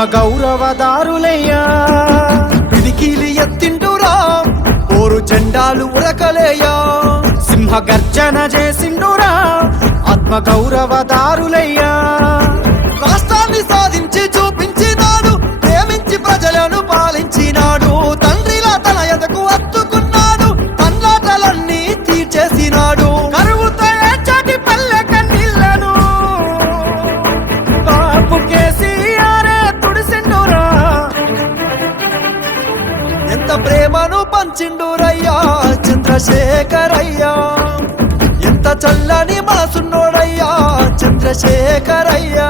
ఆత్మ గౌరవదారులయ్యా పిడికిలి ఎత్తిండురా ఓరు జెండాలు ఉరకలేయా. సింహ గర్జన చేసిండురా ఆత్మ గౌరవదారులయ్యా రాష్ట్రాన్ని సాధించి చూపించినాడు ప్రేమించి ప్రజలను పాలించినాడు. తండ్రిలా తన ఎదకు అత్తుకున్నాడు తన్నాటలన్నీ తీర్చేసినాడు. కరువుతో చాటి పల్లె కన్నీళ్ళను పాపు కేసి ప్రేమను పంచిండురయ్యా చంద్రశేఖరయ్యా. ఎంత చల్లని మనసున్నోడయ్యా చంద్రశేఖరయ్యా.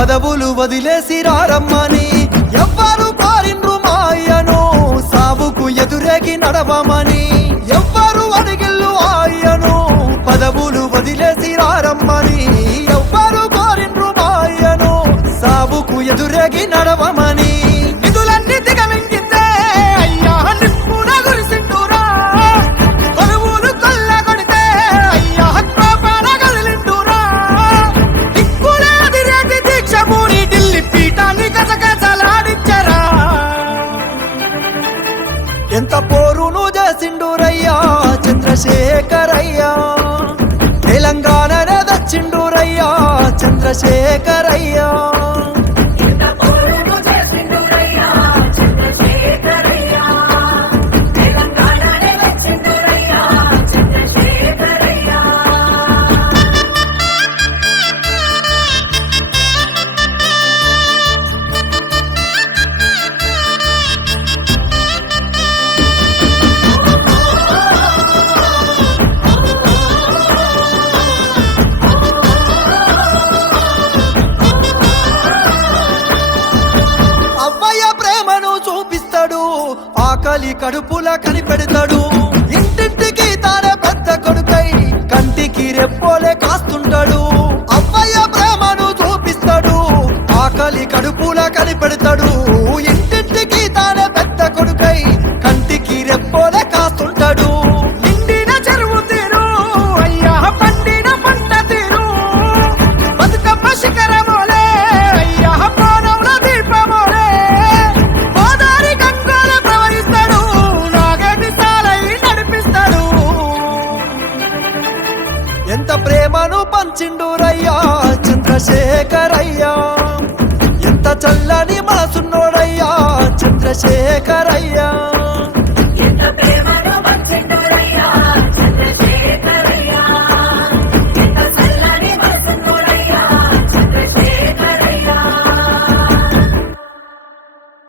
పదవులు వదిలేసి రారమ్మని ఎవ్వరు పారిండ్రు మాయను సావుకు ఎదురేగి నడవమని. ఎంత పోరును చేసిండురయ్యా? చంద్రశేఖరయ్యా. తెలంగాణ దచ్చిండురయ్యా చంద్రశేఖరయ్యా. ఆకలి కడుపుల కనిపెడతాడు. ఇంటింటికి తానే పెద్ద కొడుకై కంటికి రెప్పోలే కాస్తుంటాడు. అవ్వయ్య ప్రేమను చూపిస్తాడు. ఆకలి కడుపుల కనిపెడతాడు. ఇంటి ఎంత ప్రేమను పంచిండురయ్యా? చంద్రశేఖరయ్యా. ఎంత చల్లని మనసున్నోడయ్యా? చంద్రశేఖరయ్యా.